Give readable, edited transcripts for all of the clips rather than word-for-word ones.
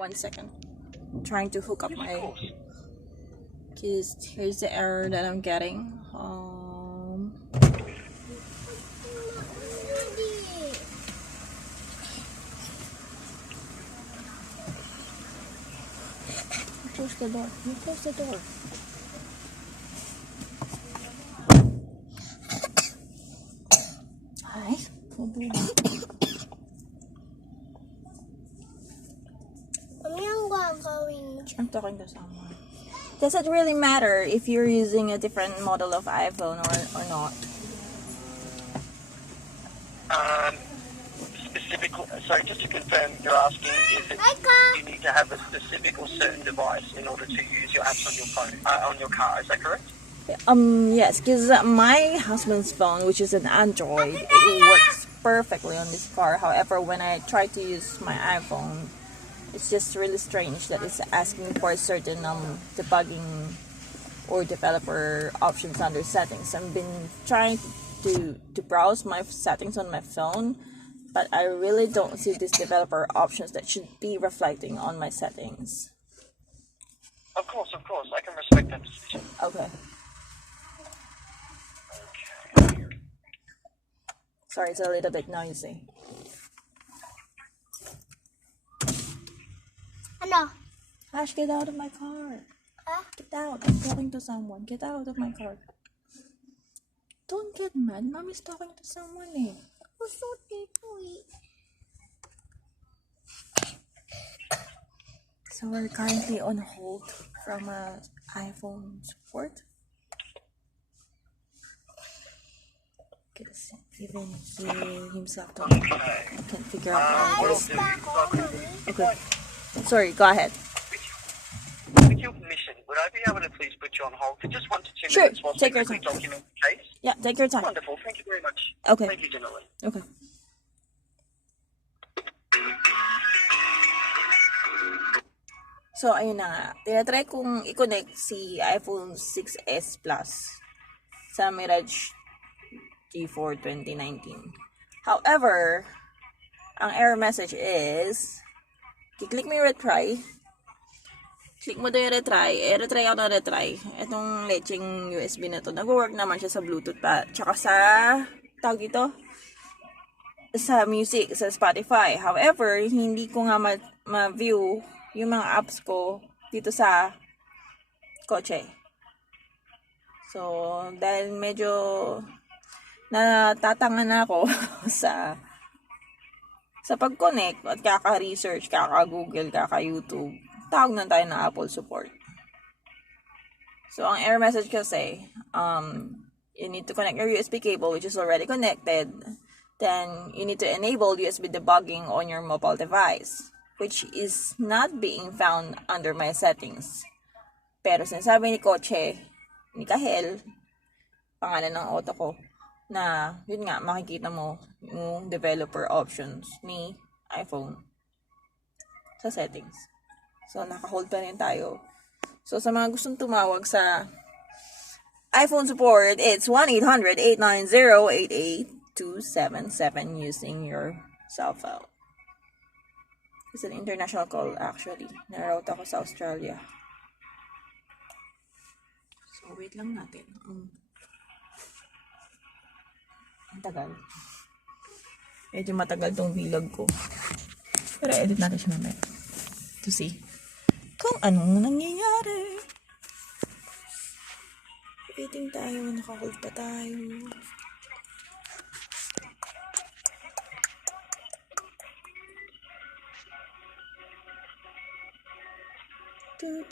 1 second. I'm trying to hook up Yes, of my. course. Because here's the error that I'm getting. Close the door. You close the door. Hi. I'm talking to someone. Does it really matter if you're using a different model of iPhone or not? Sorry, just to confirm, you're asking if you need to have a specific or certain device in order to use your apps on your phone, on your car. Is that correct? Yes, because my husband's phone, which is an Android, it works perfectly on this car. However, when I try to use my iPhone, it's just really strange that it's asking for certain debugging or developer options under settings. I've been trying to browse my settings on my phone, but I really don't see these developer options that should be reflecting on my settings. Of course. I can respect that decision. Okay. Sorry, it's a little bit noisy. Ano? Ash, get out of my car. Get out. I'm talking to someone. Get out of my car. Don't get mad. Mommy's talking to someone eh. So we're currently on hold from iPhone support. Because even he himself can't figure out all this. Okay. Sorry, go ahead. With your permission, would I be able to please put you on hold for just 1 to 2 Sure, minutes whilst take we your quickly time. document the case? Yeah, take your time. Wonderful. Thank you very much. Okay. Thank you, gentlemen. Okay. So, ayun na nga. Tinatry kong i-connect si iPhone 6s Plus sa Mirage G4 2019. However, ang error message is, i-click mo yung retry. Click mo doon yung retry. Retry ako ng retry. Itong lecheng USB na to, nag-work naman siya sa Bluetooth pa. Tsaka sa, tawag ito, sa music, sa Spotify. However, hindi ko nga ma-view yung mga apps ko dito sa kotse. So, dahil medyo natatanga na ako sa pag-connect at kaka-research, kaka-Google, kaka-YouTube, tawag na tayo ng Apple support. So, ang error message kasi, you need to connect your USB cable which is already connected. Then, you need to enable USB debugging on your mobile device, which is not being found under my settings. Pero sinasabi ni Koche, ni Kahel, pangalan ng auto ko, na yun nga, makikita mo yung developer options ni iPhone sa settings. So, naka-hold pa rin tayo. So, sa mga gustong tumawag sa iPhone support, it's 1-800-890-88277 using your cell phone. It's an international call actually. Naroute ako sa Australia. So, wait lang natin. Ang tagal. Medyo matagal tong vlog ko. Pero edit natin siya mamaya. To see kung anong nangyayari. Waiting tayo. Naka-hold pa tayo. Thank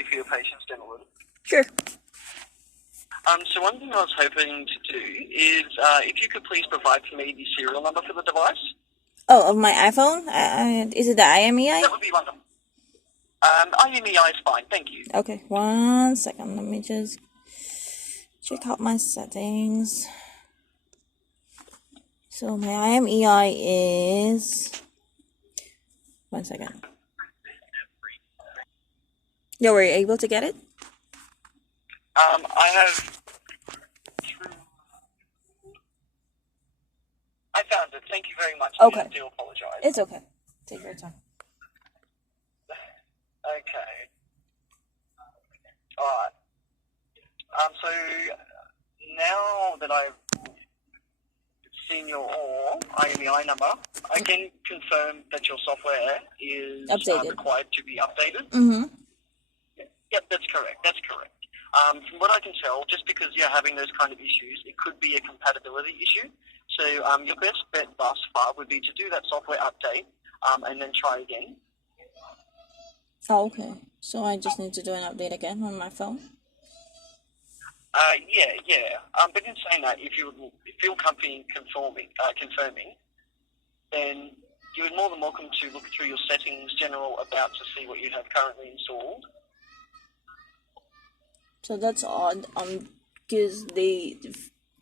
you for your patience, gentlemen. Sure. So one thing I was hoping to do is if you could please provide for me the serial number for the device. Oh, of my iPhone? Is it the IMEI? That would be wonderful. IMEI is fine, thank you. Okay, 1 second. Let me just check out my settings. So my IMEI is... 1 second. Yeah, were you able to get it? I have... found it. Thank you very much. Okay. I do apologise. It's okay. Take your time. Okay. Alright. So now that I've seen your IMEI number, I can confirm that your software is required to be updated. Mm-hmm. Yep, that's correct. That's correct. From what I can tell, just because you're having those kind of issues, it could be a compatibility issue. So your best bet thus far would be to do that software update and then try again. Oh, okay. So I just need to do an update again on my phone? Yeah. But in saying that, if you feel comfortable confirming, then you're more than welcome to look through your settings, general about to see what you have currently installed. So that's odd. Because the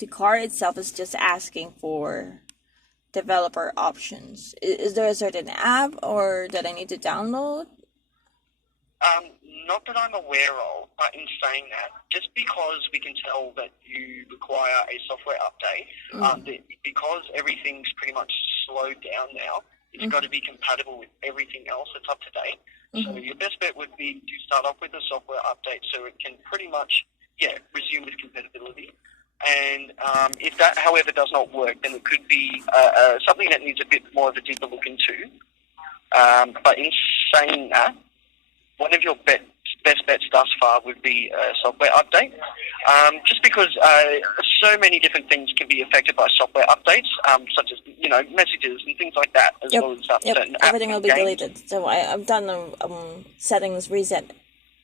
car itself is just asking for developer options. Is there a certain app or that I need to download? Not that I'm aware of, but in saying that, just because we can tell that you require a software update, because everything's pretty much slowed down now, it's got to be compatible with everything else that's up to date. So your best bet would be to start off with a software update so it can pretty much, resume with compatibility. And if that, however, does not work, then it could be something that needs a bit more of a deeper look into. But in saying that, one of your best bets thus far would be a software update. Just because so many different things can be affected by software updates, such as, messages and things like that, as well as certain apps. Everything will be games. deleted. So I've done a settings reset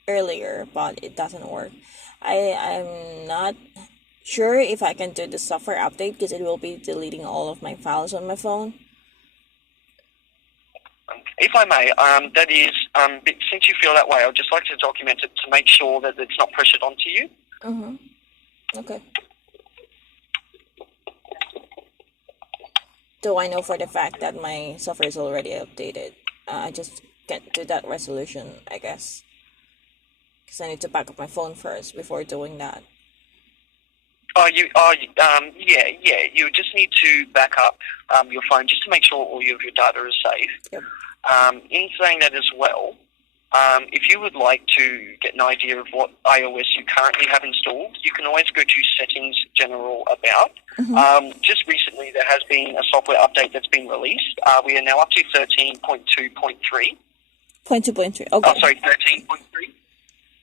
earlier, but it doesn't work. I'm not sure if I can do the software update because it will be deleting all of my files on my phone. If I may, that is, since you feel that way, I'd just like to document it to make sure that it's not pressured onto you. Okay. Do I know for the fact that my software is already updated? I just can't do that resolution, I guess. Because I need to back up my phone first before doing that. Yeah. You just need to back up your phone just to make sure all of your data is safe. Yep. In saying that as well, if you would like to get an idea of what iOS you currently have installed, you can always go to Settings, General, About. Just recently there has been a software update that's been released. We are now up to 13.2.3. 0.2.3, okay. Oh, sorry, 13.3.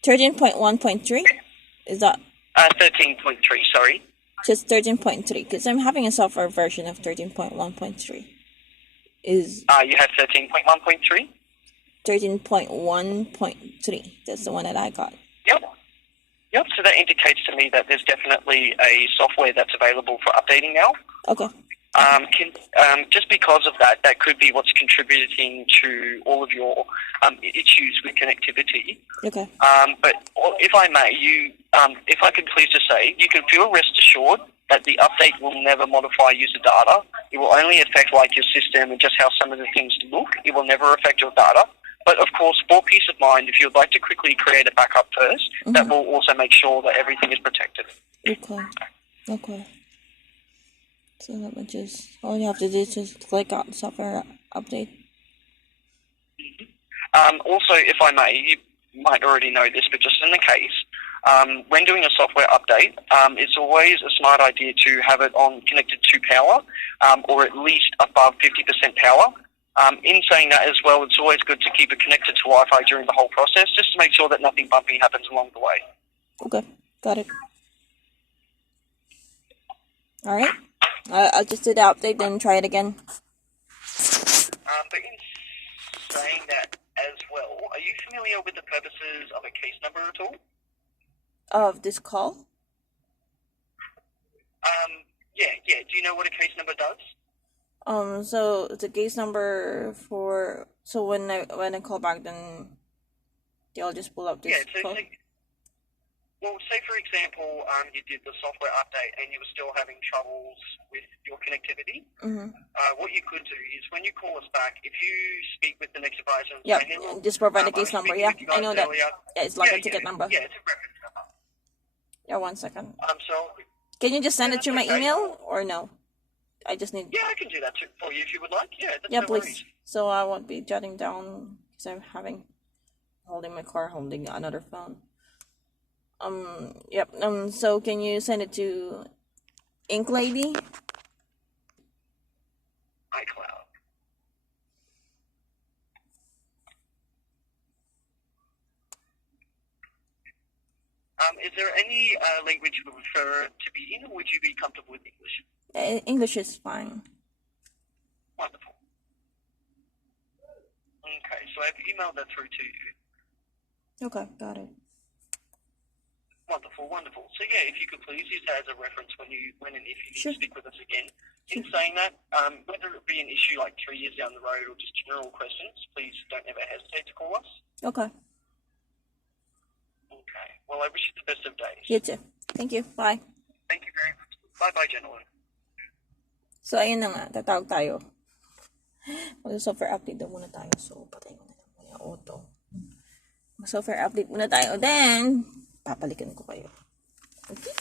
13.1.3? Is that... 13.3, sorry. Just 13.3, because I'm having a software version of 13.1.3. You had 13.1.3? 13.1.3. That's the one that I got. Yep, so that indicates to me that there's definitely a software that's available for updating now. Okay. Just because of that, that could be what's contributing to all of your issues with connectivity. Okay. But if I may, if I could please just say, you can feel rest assured that the update will never modify user data. It will only affect your system and just how some of the things look. It will never affect your data. But of course, for peace of mind, if you'd like to quickly create a backup first, that will also make sure that everything is protected. Okay. So that would all you have to do is just click on software update. Also, if I may, you might already know this, but just in the case, when doing a software update, it's always a smart idea to have it connected to power, or at least above 50% power. In saying that as well, it's always good to keep it connected to Wi-Fi during the whole process, just to make sure that nothing bumpy happens along the way. Okay, got it. All right, I'll just do the update, then try it again. But in saying that as well, are you familiar with the purposes of a case number at all? Of this call? Yeah. Do you know what a case number does? So the case number for when I call back, then they'll just pull up this call. Say for example, you did the software update and you were still having troubles with your connectivity. What you could do is when you call us back, if you speak with the next advisor, just provide the case number. Yeah, I know that. Yeah, it's like a ticket number. Yeah, it's a reference number. Yeah, 1 second. So can you just send it to my email or no? I just need... Yeah, I can do that too for you if you would like. Yeah, that's Yeah, no please. worries. So I won't be jotting down because I'm holding my car, holding another phone. Yep. So can you send it to Ink Lady? iCloud. Is there any language you would prefer to be in, or would you be comfortable with English? English is fine. Wonderful. Okay, so I've emailed that through to you. Okay, got it. Wonderful, wonderful. So yeah, if you could please use that as a reference when and if you need Sure. to speak with us again. Sure. In saying that, whether it be an issue like 3 years down the road or just general questions, please don't ever hesitate to call us. Okay. Okay. Well, I wish you the best of days. You too. Thank you. Bye. Thank you very much. Bye-bye, gentlemen. So, ayun na nga. Tatawag tayo. Mag-software update daw muna tayo. So, patay ko na lang muna yung auto. Mag-software update muna tayo. Then, papalikan ko kayo. Okay?